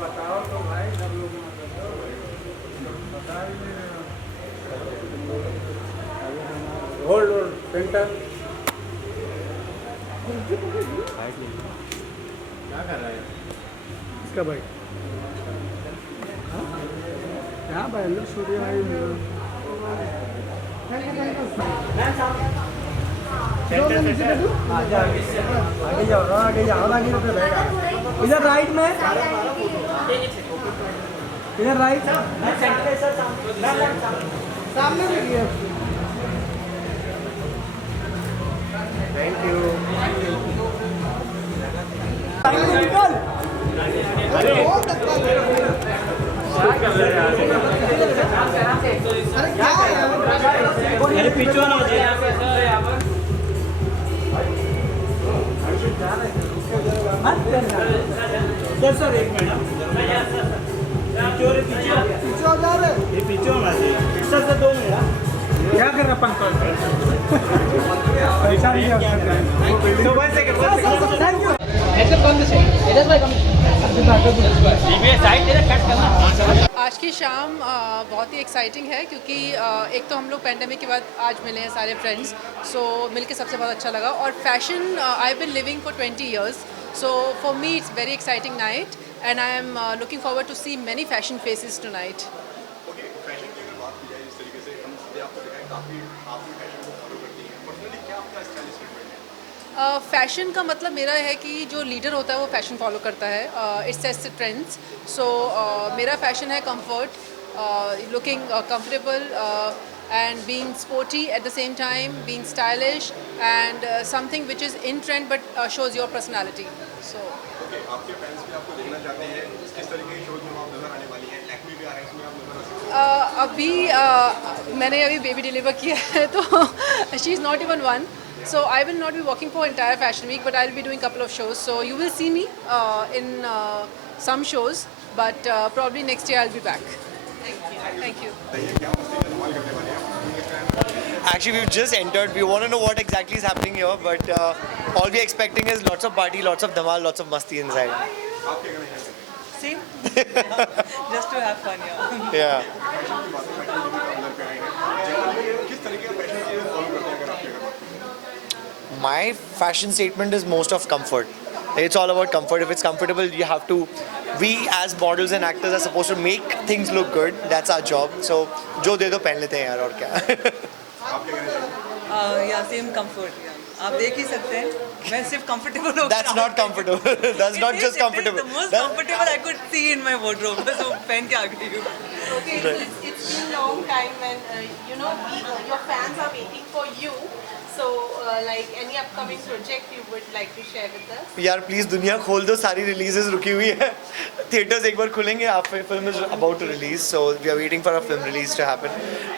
बताओ तो भाई सब लोग बता ही नहीं रहे। होल्ड होल्ड सेंटर क्या कर रहा है इसका भाई? यहाँ भाई लोग स्टूडियो आए आगे जाओ आगे जाओ आगे तो रहेगा। इधर राइट में, इधर राइट सामने में। Thank you. अरे पीछे ना सर एक मिनट पीछे होना चाहिए सर 2 मिनट। क्या कर रहा पंकज? पैसा नहीं आज की शाम बहुत ही एक्साइटिंग है क्योंकि एक तो हम लोग पेंडेमिक के बाद आज मिले हैं सारे फ्रेंड्स, सो मिलके सबसे बहुत अच्छा लगा। और fashion I have been living for 20 years, so for me it's very exciting night and I am looking forward to see many fashion faces tonight. Fashion का मतलब मेरा है कि जो लीडर होता है वो फैशन फॉलो करता है, इट्स सेट्स ट्रेंड्स। सो मेरा फैशन है comfort, looking comfortable and being sporty at the same time, being stylish and something which is in trend but shows your personality. So आपके फैंस भी आपको देखना चाहते हैं, किस तरह के शोज में आप नजर आने वाली हैं? लैक्मे भी आ रहे हैं, इसमें आप नजर आ सकते हैं। अभी मैंने अभी बेबी डिलीवर किया है तो she is not even one, so I will not be working for entire fashion week, but I'll be doing couple of shows, so you will see me in some shows, but probably next year I'll be back. Thank you. Actually, we've just entered. We want to know what exactly is happening here, but all we're expecting is lots of party, lots of dhamal, lots of masti inside. Same. Just to have fun, yeah. Yeah. My fashion statement is most of comfort. It's all about comfort. If it's comfortable, you have to. We as models and actors are supposed to make things look good. That's our job. So, जो दे दो पहन लेते हैं यार और क्या. Yeah, same comfort. Yeah. आप देख ही सकते हैं. मैं सिर्फ comfortable हो. That's not comfortable. That's not just comfortable. It is the most comfortable I could see in my wardrobe. So पहन के आ गई हूँ. Okay, it's been a long time and you know your fans are waiting for you. So like any upcoming project you would like to share with us? यार please दुनिया खोल दो, सारी releases रुकी हुई है. थिएटर्स एक बार खुलेंगे. आप film is about to release, so we are waiting for a film release to happen,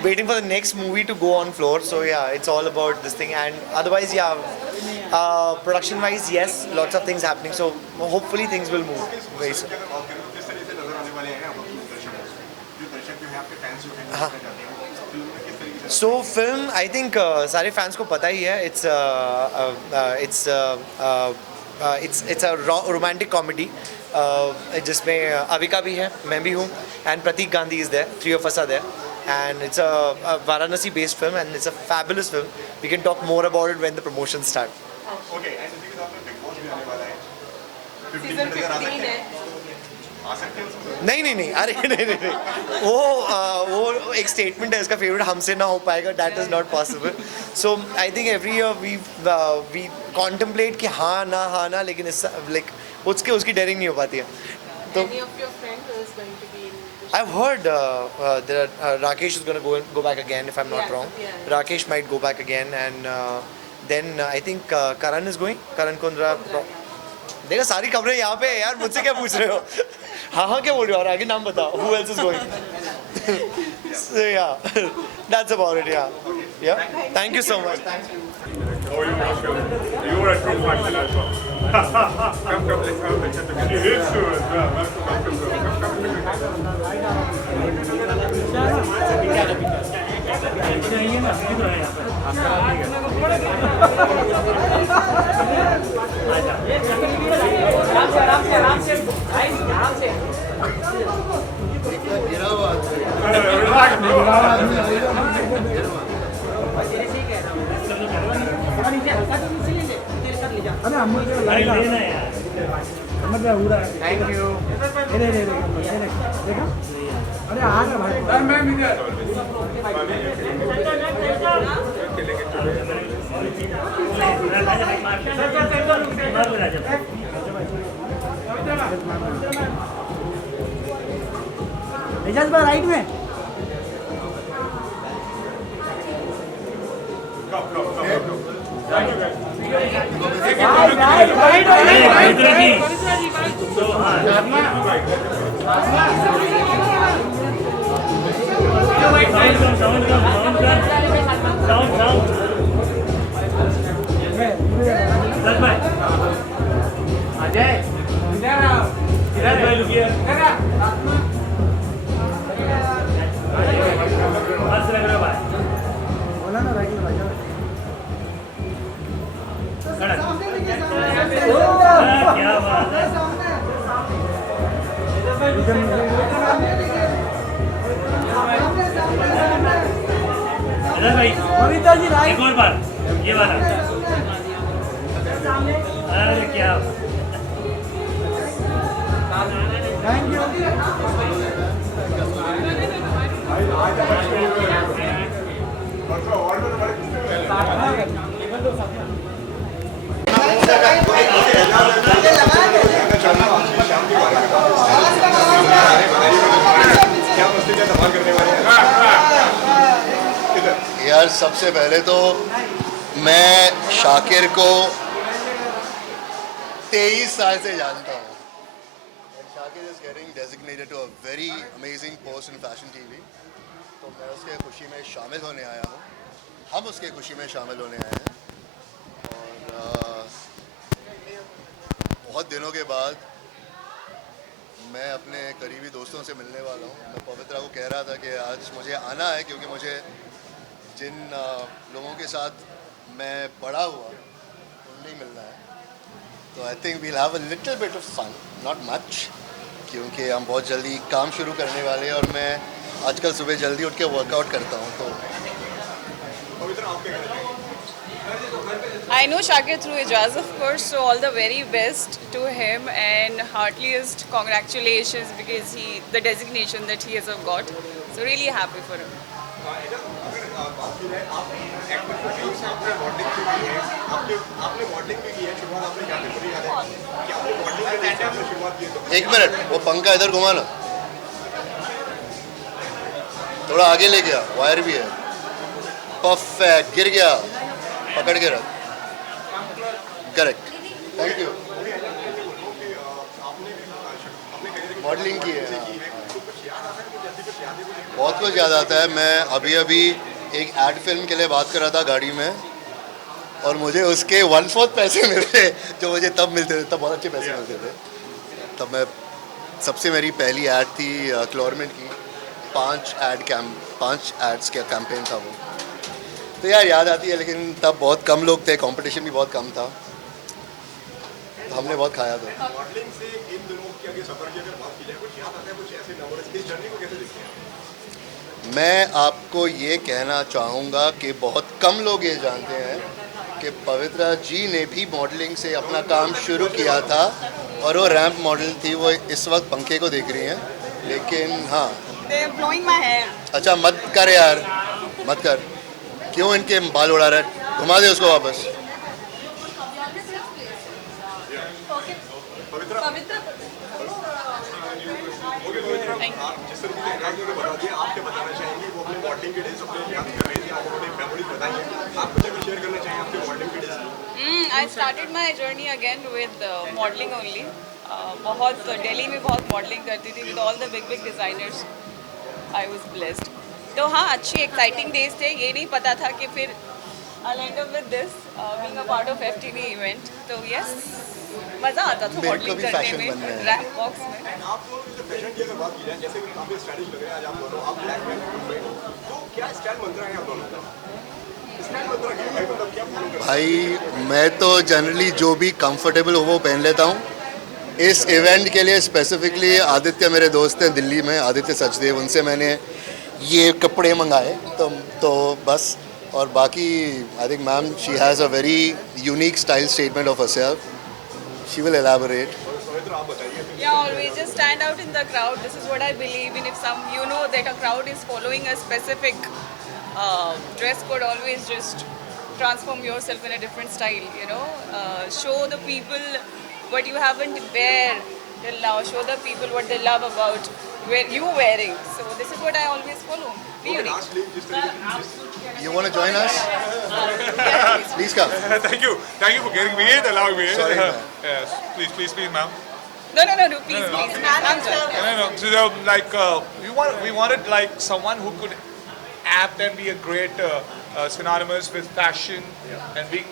waiting for the next movie to go on floor. So yeah it's all about this thing and otherwise yeah production wise yes lots of things happening, so hopefully things will move very soon. So film I think सारे fans को पता ही है. It's a romantic comedy जिसमें अविका भी है, मैं भी हूँ, and Prateek Gandhi is there. 3 of us are there, and it's a Varanasi based film and it's a fabulous film. We can talk more about it when the promotions start. Okay, and इसी के साथ में बिग बॉस भी आने वाला है. Season 15 है. आ सकते हैं उसमें? नहीं अरे नहीं वो एक स्टेटमेंट है, इसका फेवरेट हमसे ना हो पाएगा. That is not possible. So I think every year we contemplate कि हाँ ना, लेकिन इस लाइक उसकी डेयरिंग नहीं हो पाती है. तो Any of your friends is going to be in the I've heard Rakesh is going to go back again, if I'm not wrong. Yeah. Rakesh might go back again, and then I think Karan is going. Karan Kundra. देखो सारी खबरें यहाँ पे है यार, मुझसे क्या पूछ रहे हो? हाँ क्या बोल रहे हो? और आगे नाम बताओ. Who else is going? So yeah, that's about it. Yeah. Thank you so much. Thank you. Oh, you're welcome. You are a true fashion as well. Come, let's have a picture together. You need to as well. आराम से अरे हम मुझे light मतलब हो रहा है। Thank you. ये देखा अरे आ रहा भाई मैं एजाज भाई राइट में बोला ना राइट में भाई क्या बात है भाई कविता जी राइट एक और बार ये वाला अरे क्या थैंक यू यार सबसे पहले तो मैं शाकिर को 23 साल से जानता हूँ। Shakir is getting designated to a very amazing post in Fashion TV, तो मैं उसके खुशी में शामिल होने आया हूँ, हम उसके खुशी में शामिल होने आए हैं। और बहुत दिनों के बाद मैं अपने करीबी दोस्तों से मिलने वाला हूँ। मैं पवित्रा को कह रहा था कि आज मुझे आना है क्योंकि मुझे जिन लोगों के साथ मैं बड़ा हुआ उनसे मिलना है। तो I think we'll have a little bit of fun, not much, क्योंकि हम बहुत जल्दी काम शुरू करने वाले हैं और मैं आजकल सुबह जल्दी उठ के वर्कआउट करता हूँ। तो I know Shakir through Ijaz, of course, so all the very best to him and heartiest congratulations because the designation that he has got. So really happy for him. एक मिनट, वो पंखा इधर घुमा ना, थोड़ा आगे ले गया, वायर भी है। परफेक्ट, गिर गया, पकड़ के रख। Correct, thank you. मॉडलिंग की है, बहुत कुछ याद आता है। मैं अभी एक एड फिल्म के लिए बात कर रहा था गाड़ी में और मुझे उसके 1/4 पैसे मिले जो मुझे तब मिलते थे, तब बहुत अच्छे पैसे मिलते थे। तब मैं सबसे मेरी पहली ऐड थी क्लोरमेंट की, 5 एड्स का कैंपेन था वो। तो यार याद आती है, लेकिन तब बहुत कम लोग थे, कंपटीशन भी बहुत कम था, तो हमने बहुत खाया था। मॉडलिंग से इन दिनों की अगर सफर की अगर बात की जाए, कुछ याद आता है, कुछ ऐसे नंबर इस जर्नी को कैसे देखते हैं? मैं आपको ये कहना चाहूँगा कि बहुत कम लोग ये जानते हैं कि पवित्रा जी ने भी मॉडलिंग से अपना काम शुरू किया था और वो रैंप मॉडल थी। वो इस वक्त पंखे को देख रही हैं, लेकिन हाँ। अच्छा मत कर यार, मत कर, क्यों इनके बाल उड़ा रहा है, घुमा दे उसको वापस। जिस तरीके से इलाज ने बता दिया, आप क्या बताना चाहेंगे? वो अपने मॉडलिंग के डेज अपने याद कर रही थी, आप अपने मेमोरीज बताइए, आप कुछ अगर शेयर करना चाहेंगे आपके मॉडलिंग के days? I started my journey again with modeling only. बहुत दिल्ली में बहुत मॉडलिंग करती थी with all the big designers. I was blessed. तो हाँ, अच्छी एक्साइटिंग डेज थे। ये नहीं पता था कि फिर I'll end up with this, being a part of FTV event. तो yes, मज़ा आता था मॉडलिंग करने में, रैप बॉक्स में। आप लोग जो फैशन की अगर बात की जाए, जैसे कि काफी स्टाइलिश लग रहे हैं आज आप दोनों, आप ब्लैक में, तो क्या स्टाइल मंत्रा है आप दोनों का? स्टाइल मंत्रा क्या है, मतलब क्या फॉलो करते हैं? भाई मैं तो जनरली जो भी कंफर्टेबल हो वो पहन लेता हूँ। इस इवेंट के लिए स्पेसिफिकली आदित्य मेरे दोस्त हैं दिल्ली में, आदित्य सचदेव, उनसे मैंने ये कपड़े मंगाए तो बस. और बाकी I think ma'am she has a very unique style statement of herself. She will elaborate. Yeah, always just stand out in the crowd. This is what I believe in. If some, you know, that a crowd is following a specific dress code, always just transform yourself in a different style, you know. Show the people what you haven't wear till now. Show the people what they love about you wearing. So this is what I always follow. Be unique. You want to join us? Please come. Thank you for getting me in, allowing me in. Sorry, ma'am. Yes, please, ma'am. No, please. I'm No. So, like, we wanted like someone who could apt and be a great synonymous with fashion and being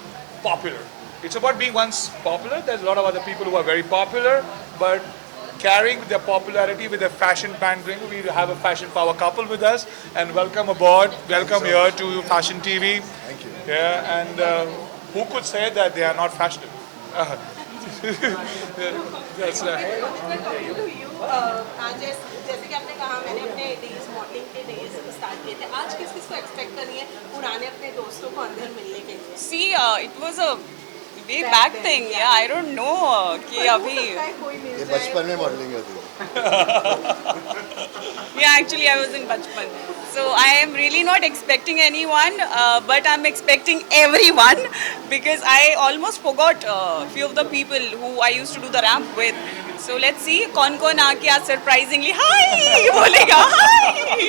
popular. It's about being once popular. There's a lot of other people who are very popular, but carrying their popularity with a fashion bangling. We have a fashion power couple with us, and welcome aboard. Welcome here to Fashion TV. Thank you. Yeah, and who could say that they are not fashionable? That's आज जैसे कि आपने कहा मैंने अपने days modelling के days start किए थे. आज किस किस को एक्सपेक्ट करनी है पुराने अपने दोस्तों को अंदर मिलने के लिए? See, it was a way back thing. Yeah, I don't know कि अभी. ये बचपन में मॉडलिंग करती है. Yeah, actually I was in bachpan. So I am really not expecting anyone, but I'm expecting everyone because I almost forgot a few of the people who I used to do the ramp with. So let's see कौन आके आज surprisingly hi बोलेगा hi.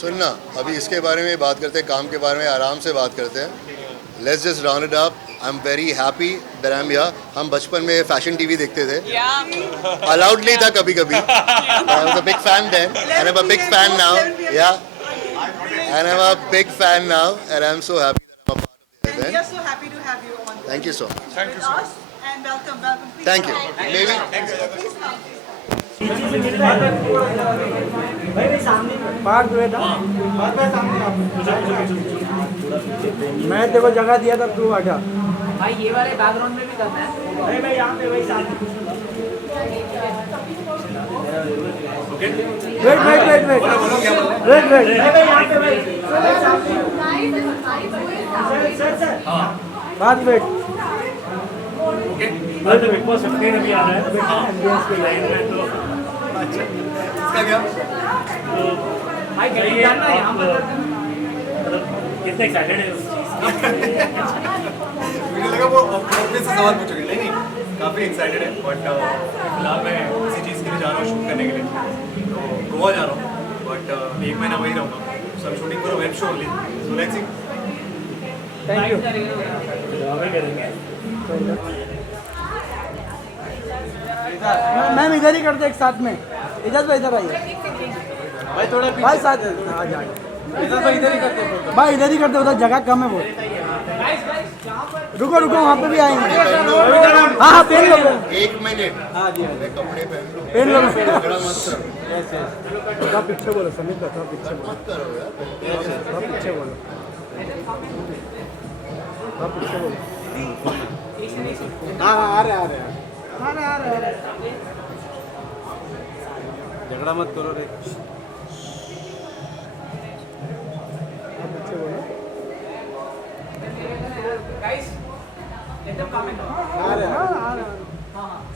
सुनना, अभी इसके बारे में बात करते हैं, काम के बारे में आराम से बात करते हैं. Let's just round it up. I'm very happy that I'm here. हम बचपन में फैशन टीवी देखते थे. Yeah. Allowed नहीं था कभी-कभी. I was a big fan then, and I'm a big fan now. Yeah. And I'm a big fan now, and I'm so happy that I'm a part of the And we event. are so happy to have you on Thank you so much. Thank you so much. and welcome. Please Thank you. come. Maybe. Part जो है ना मैं तेरे को जगह दिया था, तू आ जा भाई. ये वाले बैकग्राउंड में भी करना है. भाई यहाँ पे वही साथ. वेट बात वेट. बिग बॉस 15 अभी आ रहा है के लाइन में, तो अच्छा इसका क्या भाई कहीं जानना है यहाँ पर मतलब कितने एक्साइटेड है उस चीज़ मुझे लगा वो अपने से सवाल पूछोगे. नहीं काफ़ी एक्साइटेड है, बट फिलहाल मैं किसी चीज़ के लिए जा रहा हूँ शूट करने के लिए, तो गोवा जा रहा हूँ, बट 1 महीना वहीं रहूँगा. So I am shooting for a web show only, so let's see. Thank you. करेंगे. मैम इधर ही करते एक साथ में. इधर इधर आइए भाई थोड़ा भाई साथ आ जाए. इधर ही करते हैं. भाई इधर ही करते, उधर जगह कम है बहुत. रुको वहाँ पे भी आएंगे. हाँ पहन लो. 1 मिनट. हाँ जी मैं कपड़े पहन लूँ. पहन लो. झगड़ा मत करो. थोड़ा पीछे बोलो समीर का, थोड़ा पीछे बोलो. मत करो यार. थोड़ा पीछे बोलो. थोड़ा पीछे बोलो. हाँ आ रहे. झगड़ा मत करो रे. पीछे बोलो. Guys let them comment. आ रहे.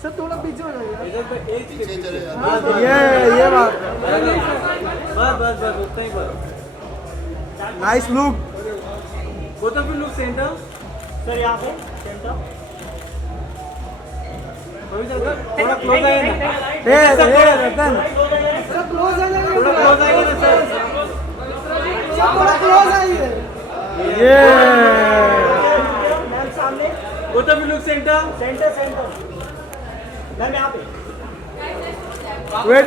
सर थोड़ा पीछे हो जाइए. पीछे चले जाते. ये बात. बस उतना ही बस. Nice look. Both of you look centre. Sir यहाँ पे सेंटर. थोड़ा क्लोज आइए ना. रतन थोड़ा क्लोज आइए ना सर. थोड़ा क्लोज आइए. ये both of you look centre. Ma'am यहाँ पे. वेट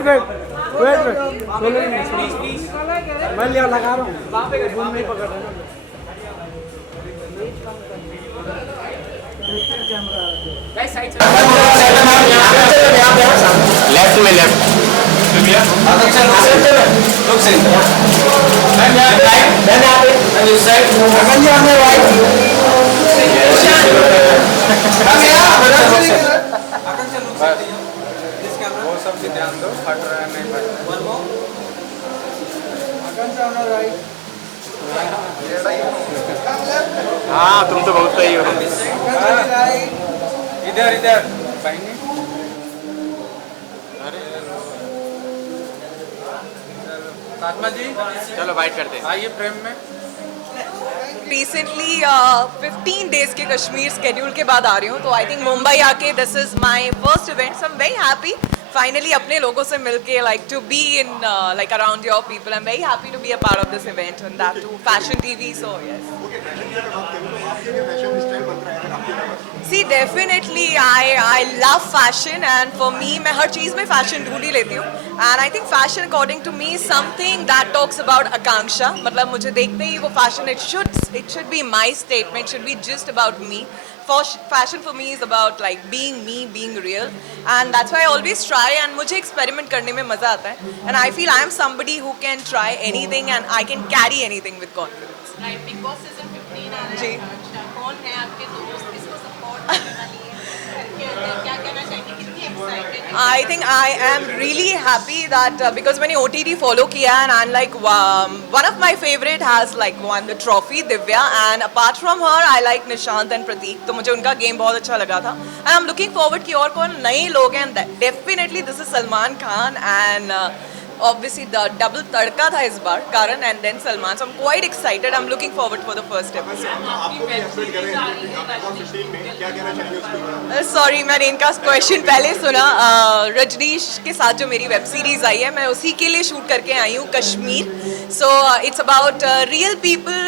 मैं लिया लगा रहा हूँ. वहाँ पे फोन नहीं पकड़ रहा. गाइस साइड से लेफ्ट में लेफ्ट. Look centre. वो सब भी ध्यान दो, फट रहा है नहीं फट रहा है। हाँ तुम तो बहुत सही हो। इधर इधर बहनी फातिमा जी चलो बाइट करते हैं। आइए फ्रेम में। रिसेंटली 15 डेज के कश्मीर स्केड्यूल के बाद आ रही हूँ, तो आई थिंक मुंबई आके this is my first event, so I am very happy finally अपने लोगों से मिलके, like to be in like around your people. I am very happy to be a part of this event and that too Fashion TV, so yes. See, definitely I love fashion, and for me मैं हर चीज़ में fashion ढूंढ ही लेती हूँ, and I think fashion according to me is something that talks about आकांक्षा। मतलब मुझे देखते ही वो fashion it should be my statement, should be just about me. Fashion for me is about like being me, being real, and that's why I always try, and मुझे experiment करने में मज़ा आता है, and I feel I am somebody who can try anything and I can carry anything with confidence. Right, Big Boss season 15 आ रहा है। जी। कौन है आपके दोस्त, किसको सपोर्ट करने वाली है? क्या कहना चाहेंगे, कितनी excited? I think I am really happy that because मैंने OTT follow किया, and I'm like one of my favorite has like won the trophy, Divya, and apart from her I like Nishant and Prateek, तो मुझे उनका game बहुत अच्छा लगा था, and I'm looking forward कि और कौन नए लोग हैं, and definitely this is Salman Khan and obviously the double तड़का था इस बार, Karan and then Salman, so I'm quite excited. I'm looking forward for the first episode. Sorry मैंने इनका क्वेश्चन पहले सुना। रजनीश के साथ जो मेरी वेब सीरीज आई है, मैं उसी के लिए शूट करके आई हूँ Kashmir. So it's about real people,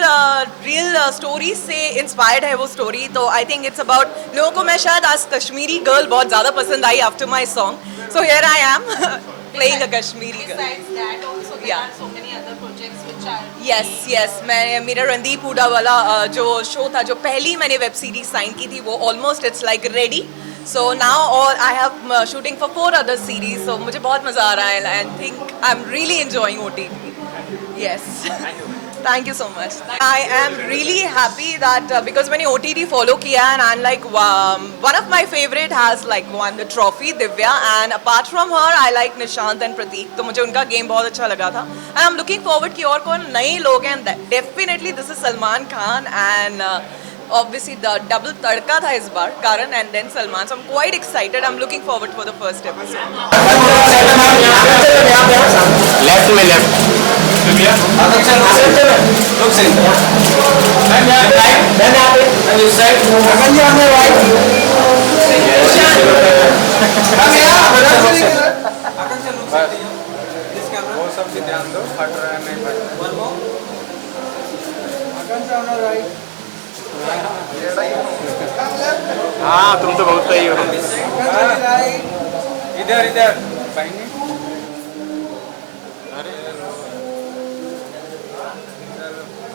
real stories से इंस्पायर्ड है वो स्टोरी, तो आई थिंक इट्स अबाउट लोगों को मैं शायद आज कश्मीरी गर्ल बहुत ज़्यादा पसंद आई after my song, so here I am playing a Kashmiri girl. Besides that, also there are so many other projects which are. Yes, मैं मेरा रणदीप हुडा वाला जो शो था, जो पहली मैंने वेब सीरीज साइन की थी, वो almost it's like ready, so now और I have shooting for 4 other series, so मुझे बहुत मज़ा आ रहा है, and think I am really enjoying OTT. Yes. Thank you so much. I am really happy that because मैंने OTT follow किया, and I'm like one of my favorite has like won the trophy, Divya, and apart from her I like Nishant and Prateek, तो मुझे उनका game बहुत अच्छा लगा था, and I'm looking forward कि और कौन नए लोग हैं, and definitely this is Salman Khan and obviously the double तड़का था इस बार, Karan and then Salman, so I'm quite excited. I'm looking forward for the first episode. Left में लेफ्ट वो सब भी ध्यान दो, फट रहा है नहीं फट रहा है। हाँ तुम तो बहुत सही हो। इधर इधर बहनी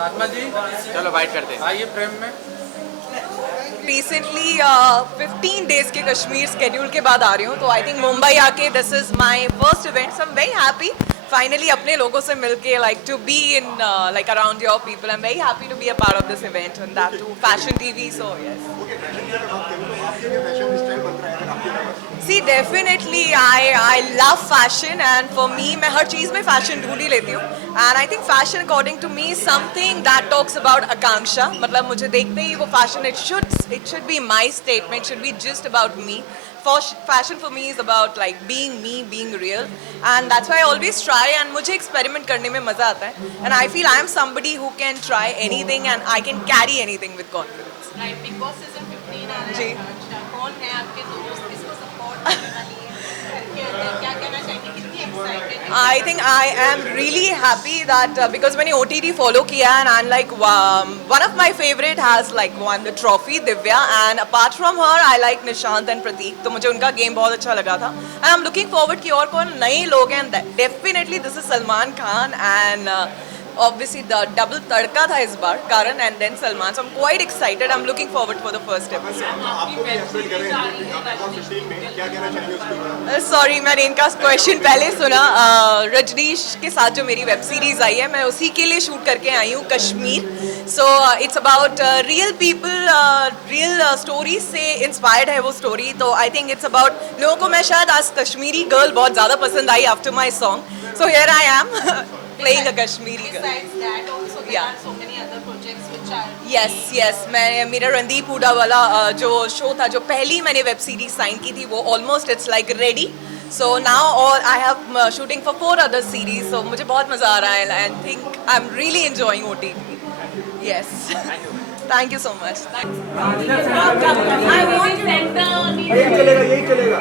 फातिमा जी चलो बाइट करते हैं। आइए फ्रेम में। रिसेंटली 15 डेज के कश्मीर स्केड्यूल के बाद आ रही हूँ, तो आई थिंक मुंबई आके this is my first event, so I am very happy finally अपने लोगों से मिलके, like to be in like around your people. I am very happy to be a part of this event and that too Fashion TV, so yes. See, definitely I love fashion, and for me मैं हर चीज़ में fashion ढूंढ ही लेती हूँ, and I think fashion according to me is something that talks about आकांक्षा। मतलब मुझे देखते ही वो fashion it should be my statement, should be just about me. Fashion for me is about like being me, being real, and that's why I always try, and मुझे experiment करने में मज़ा आता है, and I feel I am somebody who can try anything and I can carry anything with confidence. Right, Big Boss season 15 आ रहा है। जी। कौन है आपके दोस्त, किसको सपोर्ट करने वाली है? क्या कहना चाहेंगे, कितनी excited? I think I am really happy that because मैंने OTT follow किया, and I'm like one of my favorite has like won the trophy, Divya, and apart from her I like Nishant and Prateek, तो मुझे उनका game बहुत अच्छा लगा था, and I'm looking forward कि और कौन नए लोग हैं, and definitely this is Salman Khan and obviously the double तड़का था इस बार Karan and then Salman. So I'm quite excited. I'm looking forward for the first episode. आपको भी एक्सपेक्ट कर रहे हैं कि आपको 15 में क्या कहना चाहिए उसको? सॉरी मैंने इनका क्वेश्चन पहले सुना. रजनीश के साथ जो मेरी वेब सीरीज आई है मैं उसी के लिए शूट करके आई हूँ Kashmir. So it's about real people, real stories से इंस्पायर्ड है वो स्टोरी. तो आई थिंक इट्स अबाउट लोगों को मैं शायद आज कश्मीरी गर्ल बहुत ज़्यादा पसंद आई after my song. So here I am playing a Kashmiri girl. Besides that, also there are so many other projects which are. Yes. मैं मेरा रणदीप हुडा वाला जो शो था जो पहली मैंने वेब सीरीज साइन की थी वो almost it's like ready. So now और I have shooting for 4 other series. So मुझे बहुत मज़ा आ रहा है. I think I am really enjoying OTT. Yes. Thank you so much. I want यही चलेगा.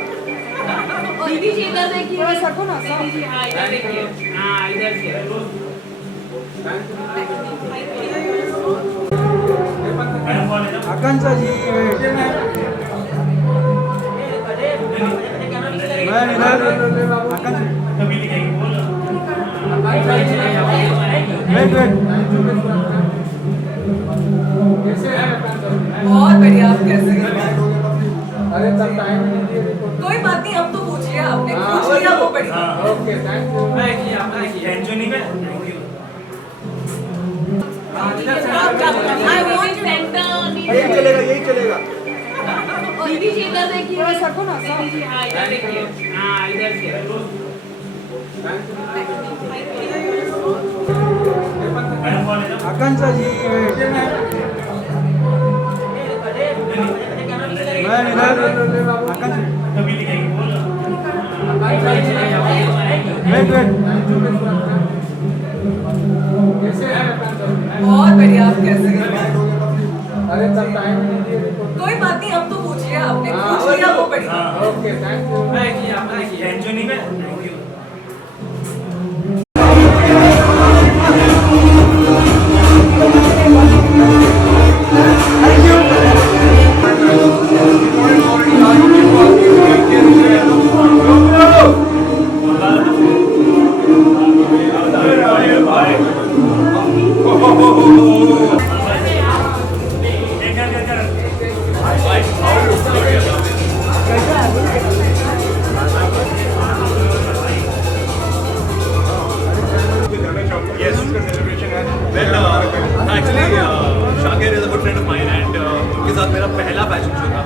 सको ना इधर देखिए. हाँ इधर से. आकांक्षा जी बहुत बढ़िया. आप कैसे हैं? अरे तब टाइम नहीं दिए कोई बात नहीं. हम तो पूछ लिया आपने. पूछ लिया वो बढ़िया. Okay thank you. I want यही चलेगा. इधर देखिए. सको ना इधर देखिए. हाँ इधर से. आकांक्षा जी बहुत बढ़िया. आप कैसे हैं? अरे तब टाइम नहीं दिए कोई बात नहीं. हम तो पूछ लिया आपने. पूछ लिया वो बढ़िया. Okay thank you. Shakir is a good friend of mine and उनके साथ मेरा पहला फैशन शो था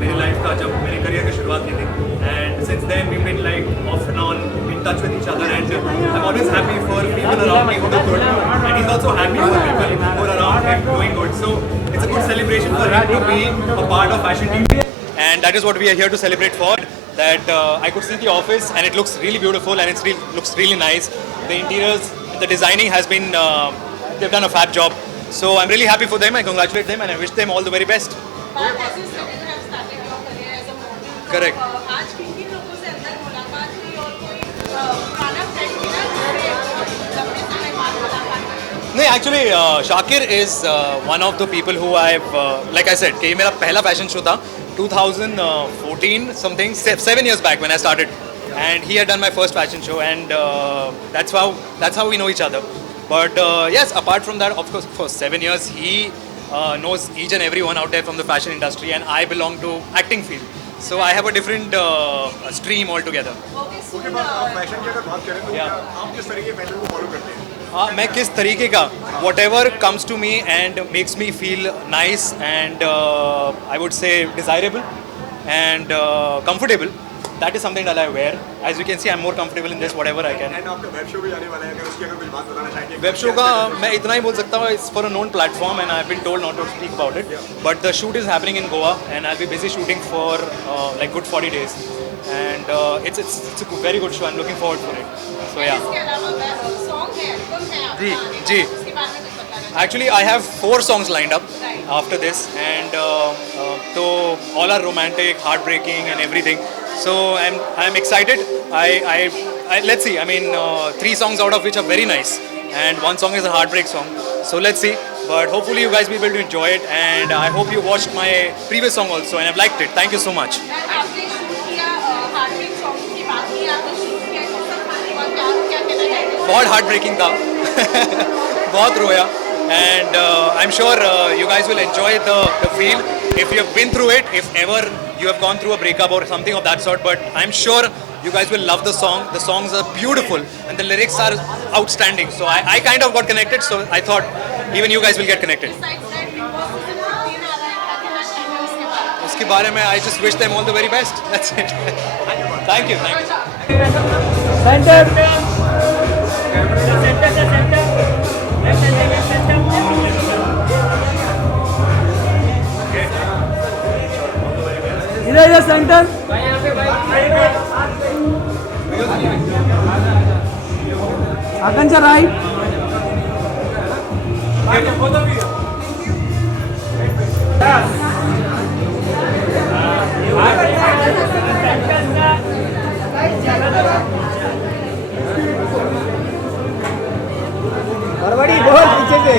मेरी लाइफ का जब मेरे करियर की शुरुआत की थी. And since then we been like off and on in touch with each other and I am always happy for people around me who do good and he is also happy for people who are around him doing good. So it's a good celebration for him to be a part of fashion team and that is what we are here to celebrate for. That I could see the office and it looks really beautiful and it looks really nice. The interiors, the designing has been they've done a fab job. So I'm really happy for them. I congratulate them and I wish them all the very best. But as you said, you have started your career as a model. Correct. आज किन लोगों से अंदर मुलाकात हुई और कोई पुराना फ्रेंड मिला जिससे लंबे समय बाद मुलाकात हुई? नहीं, actually Shakir is one of the people who I've like I said कि ये मेरा पहला fashion show था 2014 something 7 years back when I started and he had done my first fashion show and that's how we know each other. But yes, apart from that, of course, for 7 years he knows each and everyone out there from the fashion industry and I belong to acting field. So I have a different stream altogether. Fashion की अगर बात करें तो आप किस तरीके fashion को follow करते हैं? मैं किस तरीके का whatever comes to me and makes me feel nice and I would say desirable and comfortable. That is something that I wear. As you can see, I'm more comfortable in this whatever I can. And आपका web show भी आने वाला है, अगर उसकी अगर कुछ बात बताना चाहेंगे? वेब शो का मैं इतना ही बोल सकता हूँ. It's for a known platform and I've been told not to speak about it. But the shoot is happening in Goa and I'll be busy shooting for like good 40 days. And it's a very good show. I'm looking forward for it. So yeah. इसके अलावा song है, album है आपका. जी. उसके बारे में कुछ बताना. Actually, I have 4 songs lined up after this, and so all are romantic, heartbreaking, and everything. So I'm excited. I let's see. I mean, 3 songs out of which are very nice, and 1 song is a heartbreak song. So let's see. But hopefully you guys will be able to enjoy it, and I hope you watched my previous song also, and I've liked it. Thank you so much. आपने shoot किया heartbeat song की बात की. आपने shoot किया कैसा था? क्या कहना चाहेंगे? बहुत heartbreaking था. बहुत रोया and I'm sure you guys will enjoy the feel if you have been through it, if ever you have gone through a breakup or something of that sort. But I'm sure you guys will love the song. The songs are beautiful and the lyrics are outstanding. So I kind of got connected. So I thought even you guys will get connected. उसके बारे में I just wish them all the very best. That's it. Thank you. इधर centre आकांक्षा right बरबड़ी बहुत पीछे से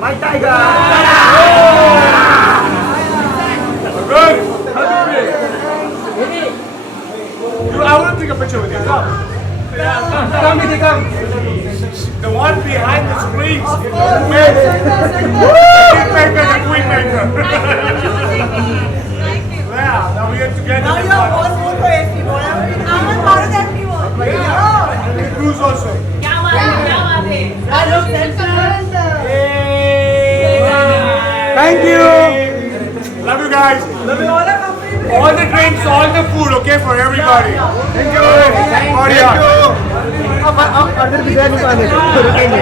My tiger! Good. I want to take a picture with you. Come. Come. The one behind the screens. Kingmaker, the Queenmaker. Yeah, now we get together. Now you're all more for everyone. I'm a part of everyone. Yeah. And Cruz also. Thank you. Love you guys. All the drinks, all the food, okay, for everybody. Enjoy. Party on. अंदर भी जाने पाने रुकेंगे